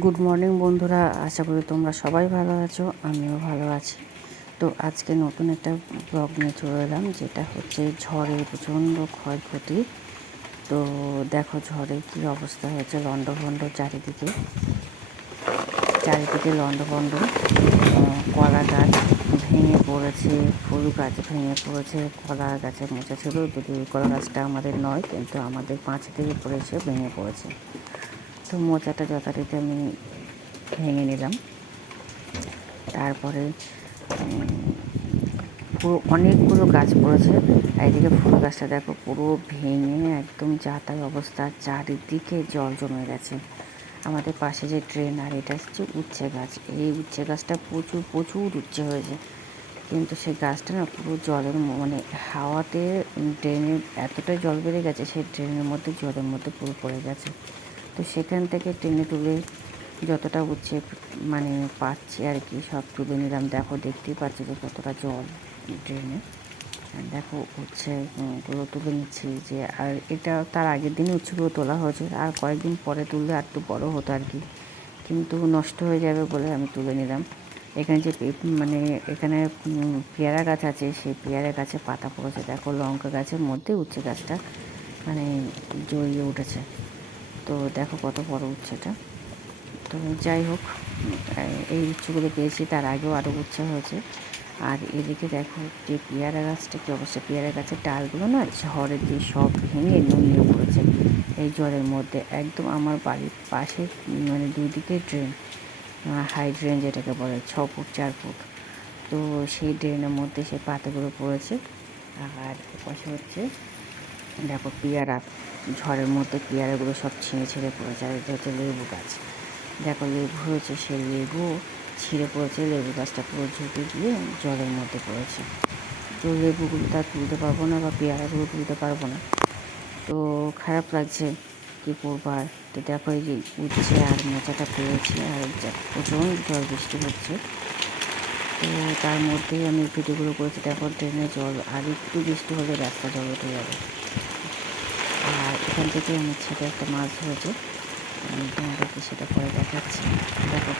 Good morning বন্ধুরা। আশা করি তোমরা সবাই ভালো আছো, আমিও ভালো আছি। তো আজকে নতুন একটা ব্লগ নিয়ে চলে এলাম, যেটা হচ্ছে ঝড়ে প্রচণ্ড ক্ষয়ক্ষতি। তো দেখো ঝড়ে কী অবস্থা হয়েছে লন্ডভন্ড চারিদিকে। চারিদিকে লন্ডভন্ড কলা গাছ ভেঙে পড়েছে, ফুল গাছ ভেঙে পড়েছে, কলা গাছের মোচা ছিল। যদি কলা গাছটা আমাদের নয়, কিন্তু আমাদের পাঁচ থেকে পড়েছে, ভেঙে পড়েছে। তো মোচাটা যথারীতি আমি ভেঙে নিলাম। তারপরে পুরো অনেকগুলো গাছ পড়েছে। এইদিকে ফুল গাছটা দেখো, পুরো ভেঙে একদম যাতাই অবস্থা, চারিদিকে জল জমে গেছে। আমাদের পাশে যে ট্রেন আর এটা হচ্ছে উচ্ছে গাছ। এই উচ্ছে গাছটা প্রচুর প্রচুর উচ্ছে হয়েছে। কিন্তু সেই গাছটা না পুরো জলের মানে হাওয়াতে ড্রেনে এতটাই জল বেড়ে গেছে, সেই ড্রেনের মধ্যে জলের মধ্যে পুরো পড়ে গেছে। তো সেখান থেকে টেনে তুলে যতটা উচ্ছে মানে পাচ্ছি আর কি, সব তুলে নিলাম। দেখো, দেখতেই পাচ্ছি যে কতটা জল ড্রেনে। দেখো উচ্ছেগুলো তুলে নিচ্ছি যে, আর এটা তার আগের দিনে উচ্ছেগুলো তোলা হয়েছে। আর কয়েকদিন পরে তুললে আর একটু বড়ো হতো আর কি। কিন্তু নষ্ট হয়ে যাবে বলে আমি তুলে নিলাম। এখানে যে মানে এখানে পেয়ারা গাছ আছে, সেই পেয়ারা গাছে পাতা পড়েছে। দেখো, লঙ্কা গাছের মধ্যে উচ্ছে গাছটা মানে জড়িয়ে উঠেছে। তো দেখো কত বড় উচ্ছেটা তো যাই হোক, এই উচ্ছেগুলো পেয়েছি, তার আগেও আরও উচ্ছে হয়েছে। আর এদিকে দেখো যে পেয়ারা গাছটা কী অবস্থা? পেয়ারা গাছের ডালগুলো না ঝড়ে দিয়ে সব ভেঙে নুনিয়ে পড়েছে। এই জলের মধ্যে একদম আমার বাড়ির পাশে মানে দুই দিকে ড্রেন হাই ড্রেন যেটাকে বলে, ছ ফুট, চার ফুট। তো সেই ড্রেনের মধ্যে সেই পাতাগুলো পড়েছে। আর পাশে হচ্ছে, দেখো পেয়ারা। ঝড়ের মধ্যে পেয়ারাগুলো সব ছিঁড়ে ছিঁড়ে পড়েছে, আর এটা হচ্ছে লেবু গাছ। দেখো, লেবু হয়েছে, সেই লেবু ছিঁড়ে পড়েছে, লেবু গাছটা পুরো ঝুঁকে গিয়ে জলের মধ্যে পড়েছে। তো লেবুগুলো তার তুলতে পারব না বা পেয়ারাগুলো তুলতে পারব না। তো খারাপ লাগছে, কী করবার তো দেখো, এই যে উঠছে আর মোচাটা পেয়েছে, আর প্রচণ্ড জল বৃষ্টি হচ্ছে। তো তার মধ্যেই আমি ভিডিওগুলো করেছি দেখো ট্রেনে জল, আর একটু বৃষ্টি হলে রাস্তা জল উঠে যাবে। আর এখান থেকে আমার ছেলে একটা মাছ ধরেছে। আমি তোমাদেরকে সেটা পরে দেখাচ্ছি। দেখো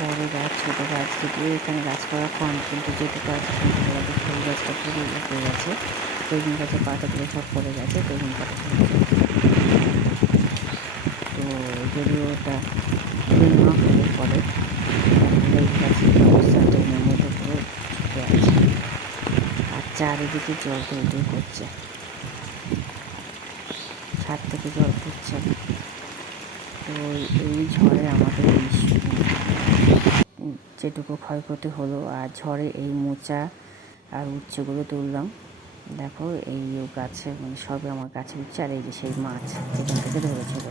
বড় গাছ, ছোটো গাছ যদিও এখানে গাছ করা কম, কিন্তু যেটুকু আছে ফুল গাছটা পুরো উঠে গেছে, বেগুন গাছের পাতাগুলো সব পড়ে গেছে, বেগুন পাতা তো যদিও ওটা পরে এই গাছের অবস্থা ট্রেনের মধ্যে পুরো ঝুঁকে আছে আর চারিদিকে জল তৈরি করছে ছাদ থেকে জল পড়ছে। তো এই ঝড়ে আমাদের যেটুকু ক্ষয়ক্ষতি হলো, আর ঝড়ে এই মোচা আর উচ্ছেগুলো তুললাম। দেখো, এই গাছে মানে সবে আমার গাছে উচ্ছে আর এই যে সেই মাছ যেখান থেকে ধরেছিল।